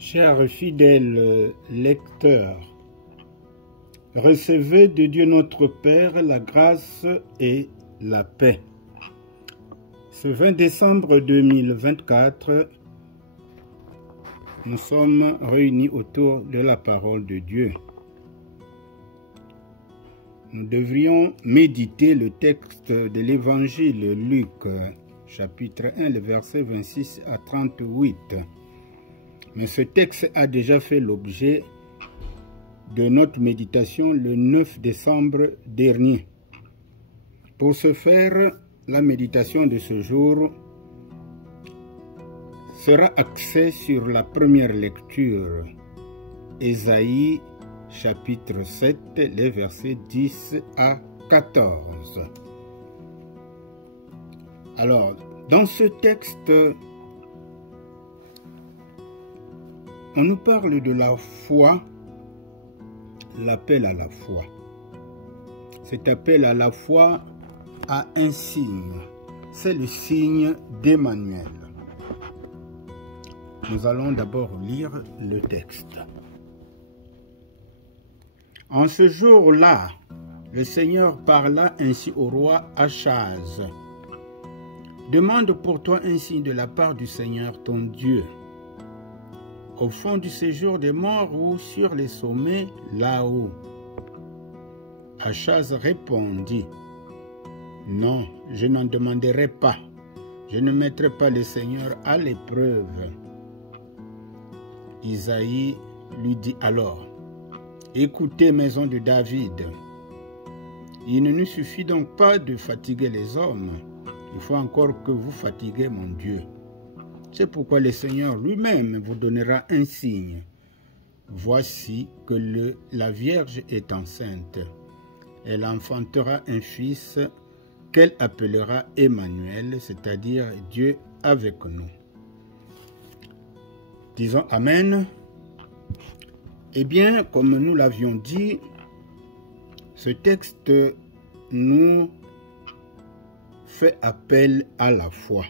Chers fidèles lecteurs, recevez de Dieu notre Père la grâce et la paix. Ce 20 décembre 2024, nous sommes réunis autour de la parole de Dieu. Nous devrions méditer le texte de l'Évangile Luc, chapitre 1, le verset 26 à 38. Mais ce texte a déjà fait l'objet de notre méditation le 9 décembre dernier. Pour ce faire, la méditation de ce jour sera axée sur la première lecture, Ésaïe chapitre 7, les versets 10 à 14. Alors, dans ce texte, on nous parle de la foi, l'appel à la foi. Cet appel à la foi a un signe, c'est le signe d'Emmanuel. Nous allons d'abord lire le texte. En ce jour-là, le Seigneur parla ainsi au roi Achaz. Demande pour toi un signe de la part du Seigneur ton Dieu. Au fond du séjour des morts ou sur les sommets là-haut. Achaz répondit, non, je n'en demanderai pas. Je ne mettrai pas le Seigneur à l'épreuve. Isaïe lui dit alors, écoutez, maison de David, il ne nous suffit donc pas de fatiguer les hommes, il faut encore que vous fatiguez mon Dieu. C'est pourquoi le Seigneur lui-même vous donnera un signe. Voici que la Vierge est enceinte. Elle enfantera un fils qu'elle appellera Emmanuel, c'est-à-dire Dieu avec nous. Disons Amen. Eh bien, comme nous l'avions dit, ce texte nous fait appel à la foi.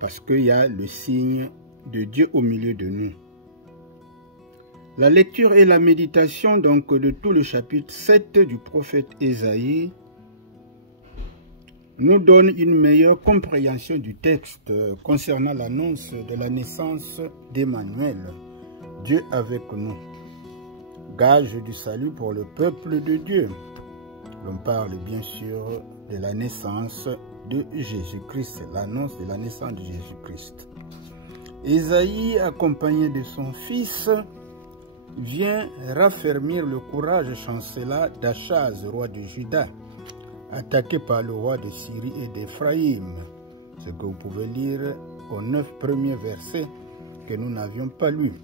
Parce qu'il y a le signe de Dieu au milieu de nous. La lecture et la méditation donc de tout le chapitre 7 du prophète Ésaïe nous donnent une meilleure compréhension du texte concernant l'annonce de la naissance d'Emmanuel, Dieu avec nous, gage du salut pour le peuple de Dieu. L'on parle bien sûr de la naissance de Jésus-Christ, l'annonce de la naissance de Jésus-Christ. Ésaïe, accompagné de son fils, vient raffermir le courage chancelant d'Achaz, roi de Juda, attaqué par le roi de Syrie et d'Éphraïm. Ce que vous pouvez lire aux 9 premiers versets que nous n'avions pas lus.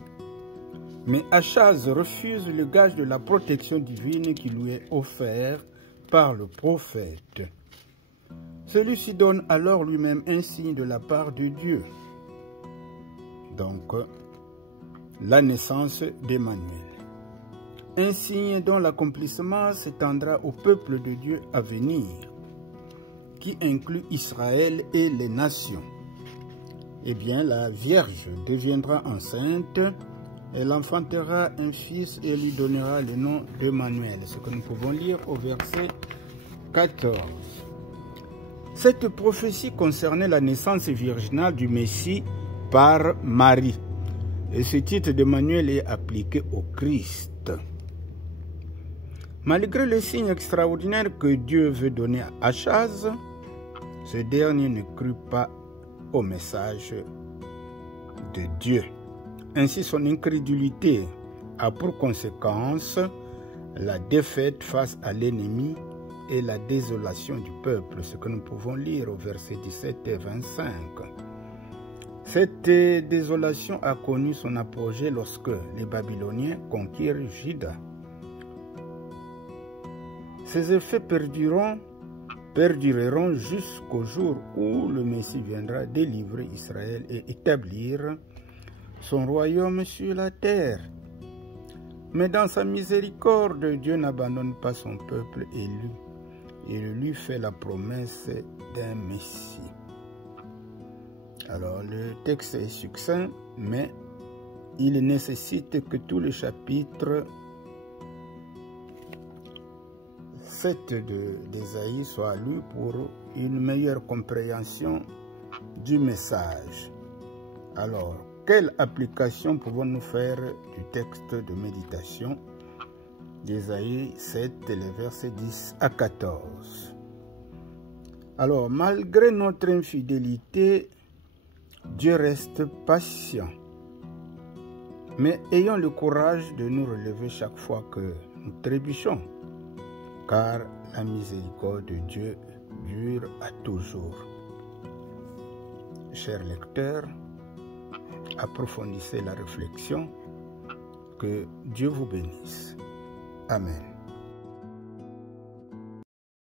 Mais Achaz refuse le gage de la protection divine qui lui est offert par le prophète. Celui-ci donne alors lui-même un signe de la part de Dieu. Donc, la naissance d'Emmanuel. Un signe dont l'accomplissement s'étendra au peuple de Dieu à venir, qui inclut Israël et les nations. Eh bien, la Vierge deviendra enceinte, elle enfantera un fils et lui donnera le nom d'Emmanuel. Ce que nous pouvons lire au verset 14. Cette prophétie concernait la naissance virginale du Messie par Marie. Et ce titre d'Emmanuel est appliqué au Christ. Malgré le signe extraordinaire que Dieu veut donner à Achaz, ce dernier ne crut pas au message de Dieu. Ainsi, son incrédulité a pour conséquence la défaite face à l'ennemi et la désolation du peuple, ce que nous pouvons lire au verset 17 et 25. Cette désolation a connu son apogée lorsque les Babyloniens conquirent Juda. Ces effets perdureront jusqu'au jour où le Messie viendra délivrer Israël et établir son royaume sur la terre. Mais dans sa miséricorde, Dieu n'abandonne pas son peuple élu. Il lui fait la promesse d'un Messie. Alors, le texte est succinct, mais il nécessite que tous les chapitres 7 d'Ésaïe soient lus pour une meilleure compréhension du message. Alors, quelle application pouvons-nous faire du texte de méditation d'Ésaïe 7, les versets 10 à 14? Alors, malgré notre infidélité, Dieu reste patient. Mais ayons le courage de nous relever chaque fois que nous trébuchons, car la miséricorde de Dieu dure à toujours. Chers lecteurs, approfondissez la réflexion. Que Dieu vous bénisse. Amen.